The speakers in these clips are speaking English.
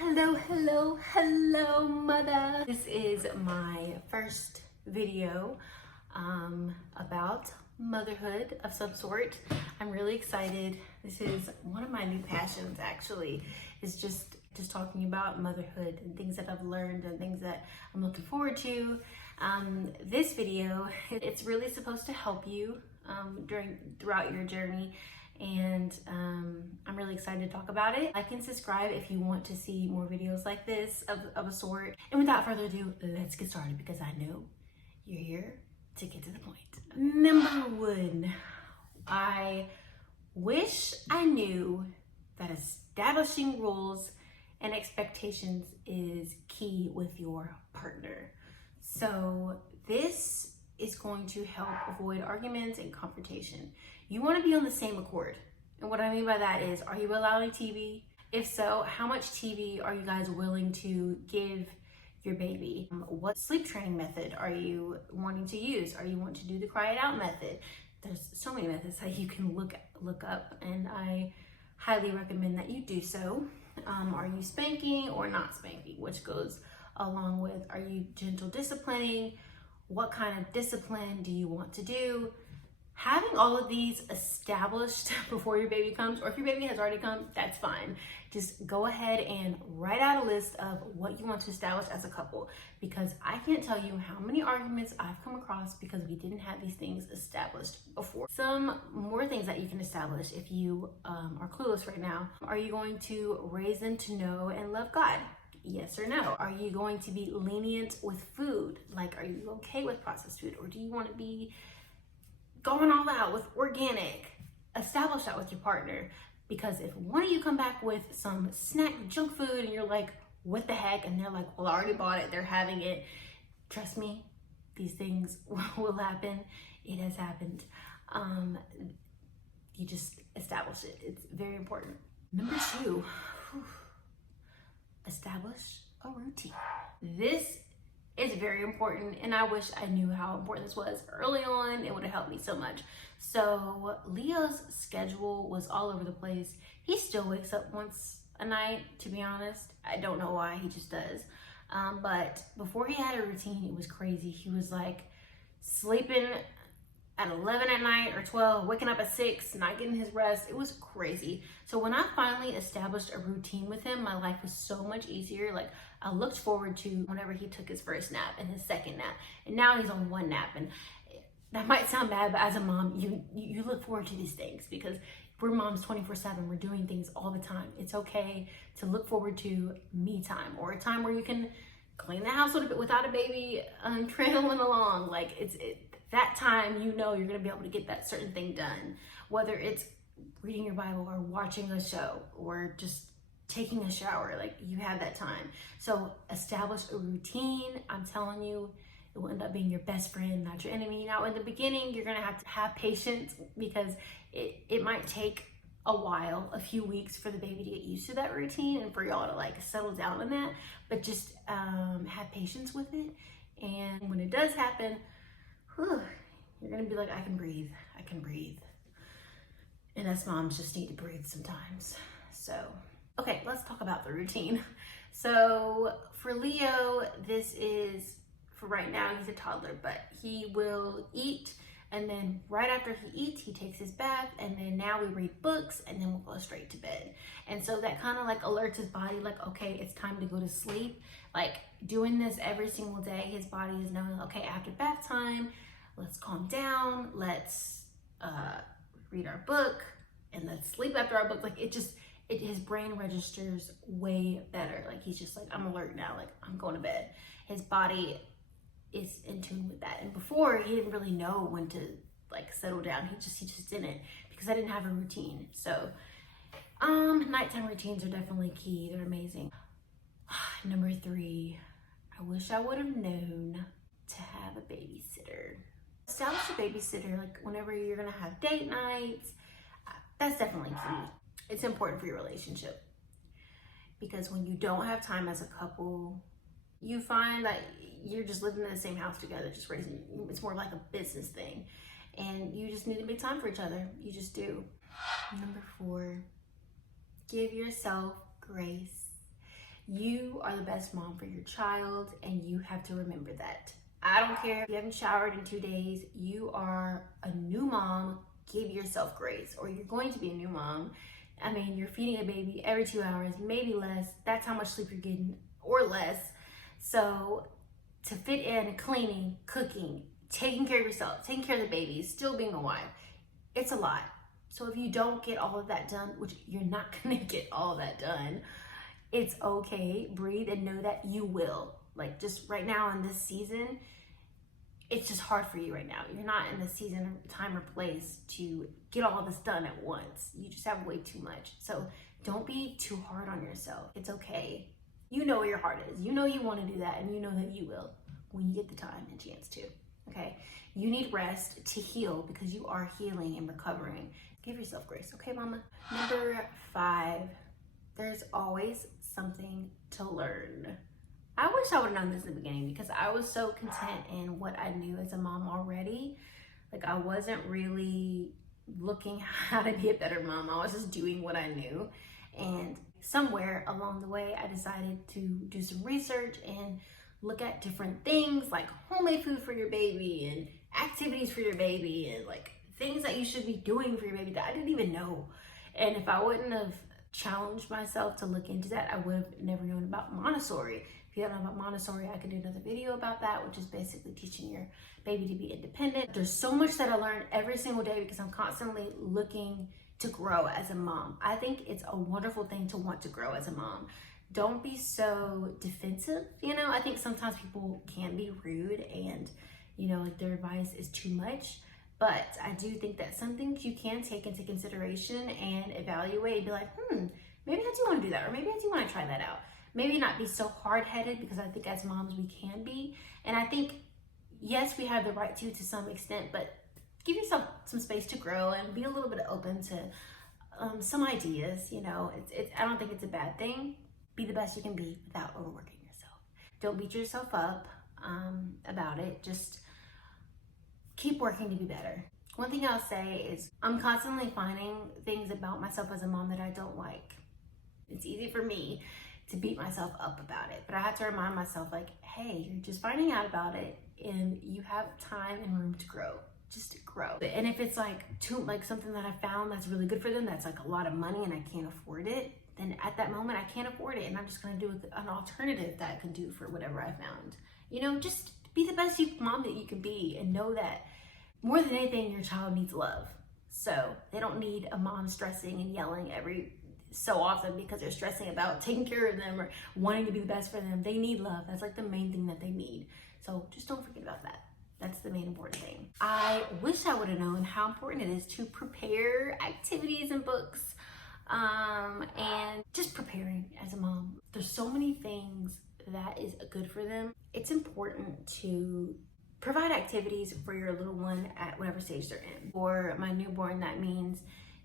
Hello, mother. This is my first video about motherhood of some sort. I'm really excited. This is one of my new passions, actually, is just talking about motherhood and things that I've learned and things that I'm looking forward to. This video, it's really supposed to help you throughout your journey. And I'm really excited to talk about it. Like and subscribe if you want to see more videos like this of a sort. And without further ado, let's get started because I know you're here to get to the point. Number one, I wish I knew that establishing rules and expectations is key with your partner. So this is going to help avoid arguments and confrontation. You want to be on the same accord. And what I mean by that is, are you allowing TV? If so, how much TV are you guys willing to give your baby? What sleep training method are you wanting to use? Are you wanting to do the cry it out method? There's so many methods that you can look up, and I highly recommend that you do so. Are you spanking or not spanking? Which goes along with, are you gentle disciplining? What kind of discipline do you want to do? Having all of these established before your baby comes, or if your baby has already come, that's fine. Just go ahead and write out a list of what you want to establish as a couple, because I can't tell you how many arguments I've come across because we didn't have these things established before. Some more things that you can establish if you are clueless right now. Are you going to raise them to know and love God? Yes or no? Are you going to be lenient with food? Like, are you okay with processed food, or do you want to be going all out with organic? Establish that with your partner, because if one of you come back with some snack junk food and you're like, what the heck? And they're like, well, I already bought it, they're having it. Trust me, these things will happen. It has happened. You just establish it. It's very important. Number two, establish a routine. This is very important, and I wish I knew how important this was early on. It would have helped me so much. So Leo's schedule was all over the place. He still wakes up once a night, to be honest. I don't know why, he just does. But before he had a routine, it was crazy. He was like sleeping at 11 at night or 12, waking up at 6, not getting his rest. It was crazy. So when I finally established a routine with him, my life was so much easier. Like, I looked forward to whenever he took his first nap and his second nap, and now he's on one nap. And that might sound bad, but as a mom, you look forward to these things because we're moms 24/7. We're doing things all the time. It's okay to look forward to me time, or a time where you can clean the house a little bit without a baby trailing along. Like, that time, you know, you're gonna be able to get that certain thing done, whether it's reading your Bible or watching a show or just taking a shower. Like, you have that time. So establish a routine. I'm telling you, it will end up being your best friend, not your enemy. Now, in the beginning, you're gonna have to have patience because it might take a while, a few weeks, for the baby to get used to that routine and for y'all to like settle down on that. But just have patience with it, and when it does happen, you're gonna be like, I can breathe. And us moms just need to breathe sometimes. So, okay, let's talk about the routine. So for Leo, this is, for right now, he's a toddler, but he will eat, and then right after he eats, he takes his bath, and then now we read books, and then we'll go straight to bed. And so that kind of like alerts his body, like, okay, it's time to go to sleep. Like, doing this every single day, his body is knowing, okay, after bath time, let's calm down, let's read our book, and let's sleep after our book. Like, his brain registers way better. Like, he's just like, I'm alert now, like, I'm going to bed. His body is in tune with that. And before, he didn't really know when to like settle down. He just didn't, because I didn't have a routine. So nighttime routines are definitely key. They're amazing. Number three, I wish I would have known to have a babysitter. Establish a babysitter, like whenever you're gonna have date nights. That's definitely key. It's important for your relationship, because when you don't have time as a couple, you find that you're just living in the same house together, just raising. It's more like a business thing, and you just need to make time for each other. You just do. Number four, give yourself grace. You are the best mom for your child, and you have to remember that. I don't care if you haven't showered in 2 days, you are a new mom. Give yourself grace, or you're going to be a new mom. I mean, you're feeding a baby every 2 hours, maybe less. That's how much sleep you're getting, or less. So to fit in cleaning, cooking, taking care of yourself, taking care of the baby, still being a wife, it's a lot. So if you don't get all of that done, which you're not gonna get all of that done, it's okay. Breathe and know that you will. Like, just right now in this season, it's just hard for you right now. You're not in the season, time, or place to get all this done at once. You just have way too much. So don't be too hard on yourself. It's okay. You know where your heart is. You know you want to do that, and you know that you will when you get the time and chance to. Okay? You need rest to heal, because you are healing and recovering. Give yourself grace, okay, mama? Number 5, there's always something to learn. I wish I would have known this in the beginning, because I was so content in what I knew as a mom already. Like, I wasn't really looking how to be a better mom. I was just doing what I knew. And somewhere along the way, I decided to do some research and look at different things like homemade food for your baby and activities for your baby and like things that you should be doing for your baby that I didn't even know. And if I wouldn't have challenged myself to look into that, I would have never known about Montessori. If you don't know about Montessori, I could do another video about that, which is basically teaching your baby to be independent. There's so much that I learn every single day because I'm constantly looking to grow as a mom. I think it's a wonderful thing to want to grow as a mom. Don't be so defensive. You know, I think sometimes people can be rude and, you know, like their advice is too much. But I do think that some things you can take into consideration and evaluate and be like, maybe I do want to do that, or maybe I do want to try that out. Maybe not be so hard-headed, because I think as moms we can be. And I think, yes, we have the right to some extent, but give yourself some space to grow and be a little bit open to some ideas. You know, I don't think it's a bad thing. Be the best you can be without overworking yourself. Don't beat yourself up about it. Just keep working to be better. One thing I'll say is I'm constantly finding things about myself as a mom that I don't like. It's easy for me to beat myself up about it, but I have to remind myself, like, hey, you're just finding out about it and you have time and room to grow. Just grow. And if it's like something that I found that's really good for them, that's like a lot of money and I can't afford it, then at that moment I can't afford it, and I'm just gonna do an alternative that I can do for whatever I found. You know, just be the best mom that you can be, and know that more than anything, your child needs love. So they don't need a mom stressing and yelling every so often because they're stressing about taking care of them or wanting to be the best for them. They need love. That's like the main thing that they need. So just don't forget about that. That's the main important thing. I wish I would have known how important it is to prepare activities and books, and just preparing as a mom. There's so many things that is good for them. It's important to provide activities for your little one at whatever stage they're in. For my newborn, that means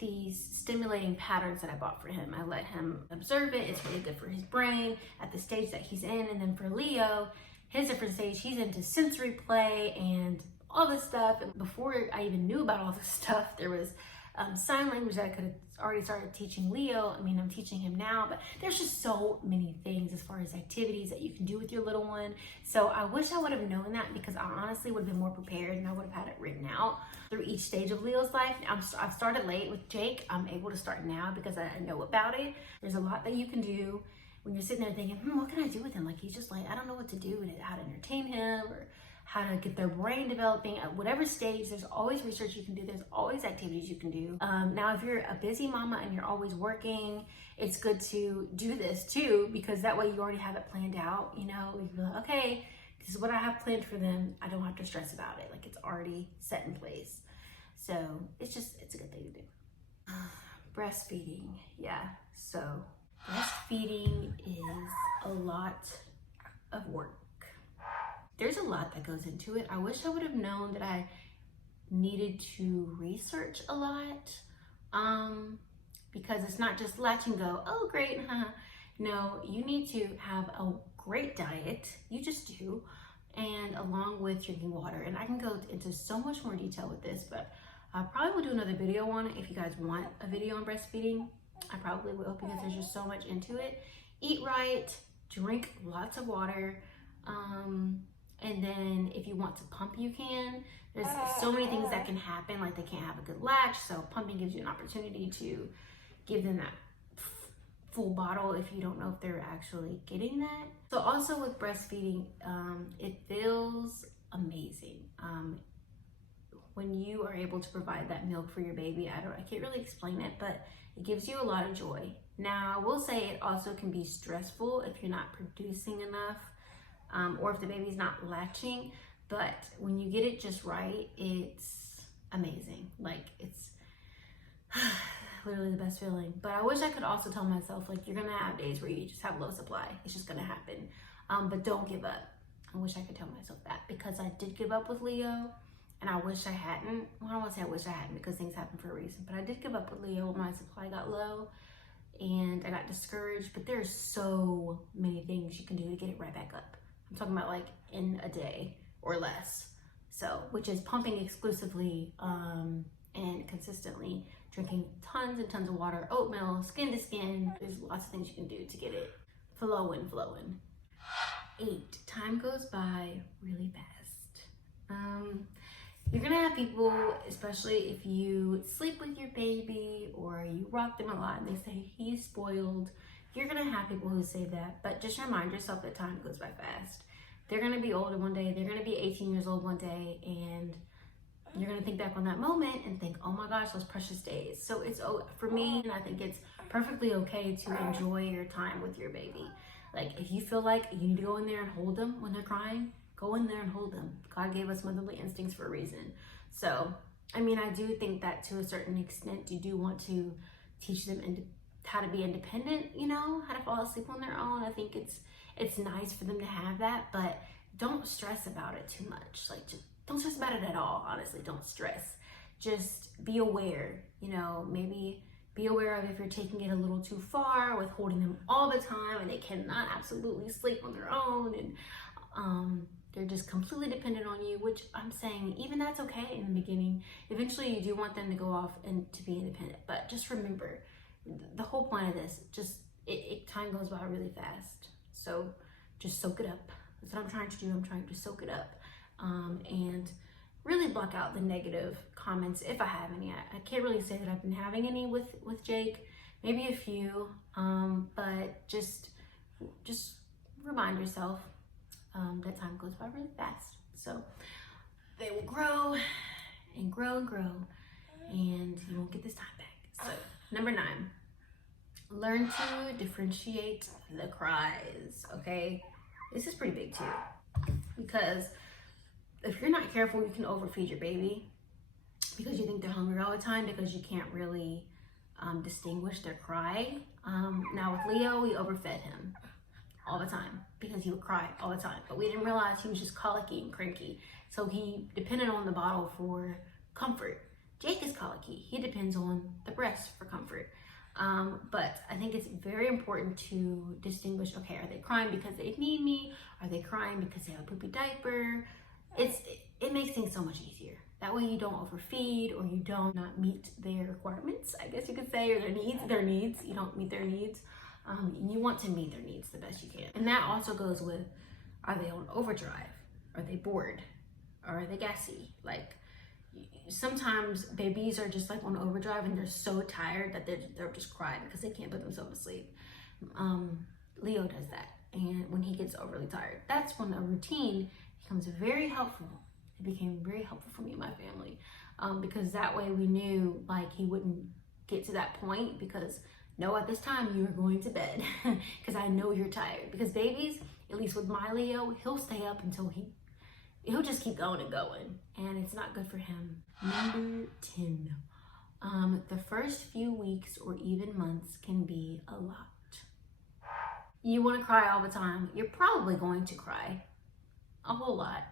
these stimulating patterns that I bought for him. I let him observe it. It's really good for his brain at the stage that he's in. And then for Leo, his different stage, he's into sensory play and all this stuff. And before I even knew about all this stuff, there was sign language that I could have already started teaching Leo. I mean, I'm teaching him now, but there's just so many things as far as activities that you can do with your little one. So I wish I would have known that, because I honestly would have been more prepared and I would have had it written out through each stage of Leo's life. I've started late with Jake. I'm able to start now because I know about it. There's a lot that you can do when you're sitting there thinking, what can I do with him? Like, he's just like, I don't know what to do, and how to entertain him or how to get their brain developing at whatever stage. There's always research you can do. There's always activities you can do. Now, if you're a busy mama and you're always working, it's good to do this too, because that way you already have it planned out. You know, you can be like, okay, this is what I have planned for them. I don't have to stress about it. Like, it's already set in place. So it's a good thing to do. Breastfeeding, yeah. So breastfeeding is a lot of work. There's a lot that goes into it. I wish I would have known that I needed to research a lot, because it's not just latch and go, oh great, No, you need to have a great diet. You just do. And along with drinking water. And I can go into so much more detail with this, but I probably will do another video on it if you guys want a video on breastfeeding. I probably will, because there's just so much into it. eat right, drink lots of water, and then if you want to pump, you can. There's so many things that can happen, like they can't have a good latch, so pumping gives you an opportunity to give them that full bottle if you don't know if they're actually getting that. So also with breastfeeding, it feels amazing. When you are able to provide that milk for your baby, I can't really explain it, but it gives you a lot of joy. Now, I will say it also can be stressful if you're not producing enough, or if the baby's not latching, but when you get it just right, it's amazing. Like, it's literally the best feeling. But I wish I could also tell myself, like, you're gonna have days where you just have low supply. It's just gonna happen. But don't give up. I wish I could tell myself that, because I did give up with Leo, and I wish I hadn't. Well, I don't want to say I wish I hadn't, because things happen for a reason, but I did give up with Leo when my supply got low and I got discouraged. But there's so many things you can do to get it right back up. I'm talking about like in a day or less. So, which is pumping exclusively and consistently, drinking tons and tons of water, oatmeal, skin to skin. There's lots of things you can do to get it flowing. 8, time goes by really fast. You're gonna have people, especially if you sleep with your baby or you rock them a lot and they say he's spoiled, you're gonna have people who say that, but just remind yourself that time goes by fast. They're gonna be older one day, they're gonna be 18 years old one day, and you're gonna think back on that moment and think, oh my gosh, those precious days. So it's, for me, and I think it's perfectly okay to enjoy your time with your baby. Like, if you feel like you need to go in there and hold them when they're crying, go in there and hold them. God gave us motherly instincts for a reason. So, I mean, I do think that to a certain extent, you do want to teach them how to be independent, you know, how to fall asleep on their own. I think it's nice for them to have that, but don't stress about it too much. Like, just don't stress about it at all, honestly. Don't stress. Just be aware, you know, maybe be aware of if you're taking it a little too far with holding them all the time and they cannot absolutely sleep on their own, and they're just completely dependent on you, which I'm saying even that's okay in the beginning. Eventually you do want them to go off and to be independent, but just remember the whole point of this, just time goes by really fast. So just soak it up. That's what I'm trying to do. I'm trying to soak it up, and really block out the negative comments if I have any. I can't really say that I've been having any with Jake, maybe a few, but just remind yourself that time goes by really fast. So they will grow and grow and grow, and you won't get this time back. So number 9, learn to differentiate the cries, okay? This is pretty big too, because if you're not careful, you can overfeed your baby because you think they're hungry all the time, because you can't really distinguish their cry. Now with Leo, we overfed him all the time because he would cry all the time, but we didn't realize he was just colicky and cranky. So he depended on the bottle for comfort. Jake is colicky. He depends on the breast for comfort. But I think it's very important to distinguish, okay, are they crying because they need me? Are they crying because they have a poopy diaper? It makes things so much easier. That way you don't overfeed, or you don't not meet their requirements, I guess you could say, or their needs. You don't meet their needs. You want to meet their needs the best you can. And that also goes with, are they on overdrive? Are they bored? Or are they gassy? Like, sometimes babies are just like on overdrive and they're so tired that they're just crying because they can't put themselves to sleep. Leo does that. And when he gets overly tired, that's when a routine becomes very helpful. It became very helpful for me and my family, because that way we knew, like, he wouldn't get to that point, because no, at this time you are going to bed because I know you're tired. Because babies, at least with my Leo, he'll stay up until he'll just keep going and going, and it's not good for him. Number 10, the first few weeks or even months can be a lot. You want to cry all the time. You're probably going to cry a whole lot.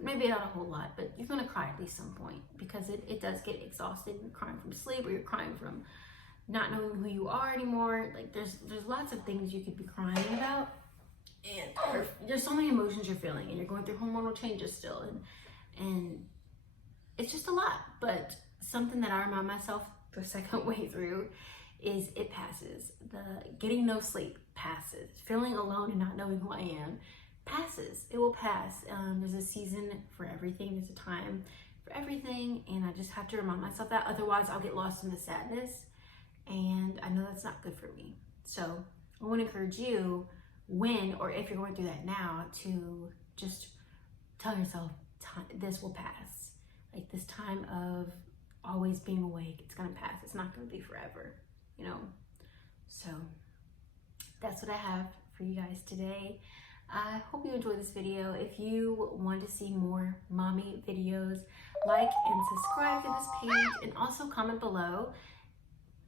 Maybe not a whole lot, but you're going to cry at least some point, because it does get exhausting. You're crying from sleep, or you're crying from not knowing who you are anymore. Like, there's lots of things you could be crying about, and there's so many emotions you're feeling, and you're going through hormonal changes still, and it's just a lot. But something that I remind myself the second way through is it passes. The getting no sleep passes. Feeling alone and not knowing who I am passes. It will pass. There's a season for everything. There's a time for everything, and I just have to remind myself that. Otherwise, I'll get lost in the sadness, and I know that's not good for me. So I want to encourage you, when or if you're going through that now, to just tell yourself, this will pass. Like, this time of always being awake, it's gonna pass. It's not gonna be forever, you know? So that's what I have for you guys today. I hope you enjoyed this video. If you want to see more mommy videos, like and subscribe to this page, and also comment below.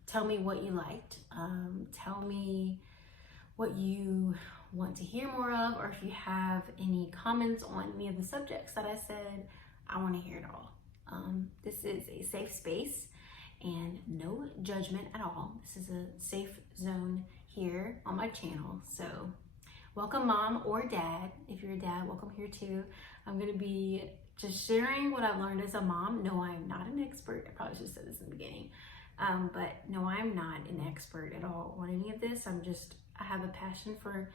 Tell me what you liked. Tell me what you want to hear more of, or if you have any comments on any of the subjects that I said. I want to hear it all. This is a safe space and no judgment at all. This is a safe zone here on my channel. So welcome, mom or dad. If you're a dad, welcome here too. I'm going to be just sharing what I've learned as a mom. No, I'm not an expert. I probably should have said this in the beginning. But no, I'm not an expert at all on any of this. I have a passion for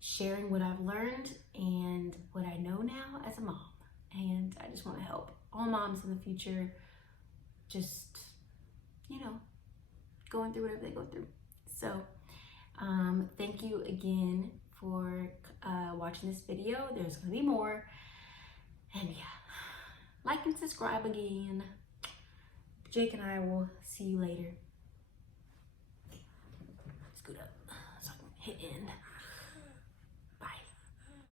sharing what I've learned and what I know now as a mom. And I just want to help all moms in the future, just, you know, going through whatever they go through. So thank you again for watching this video. There's going to be more. And yeah, like and subscribe again. Jake and I will see you later. Scoot up.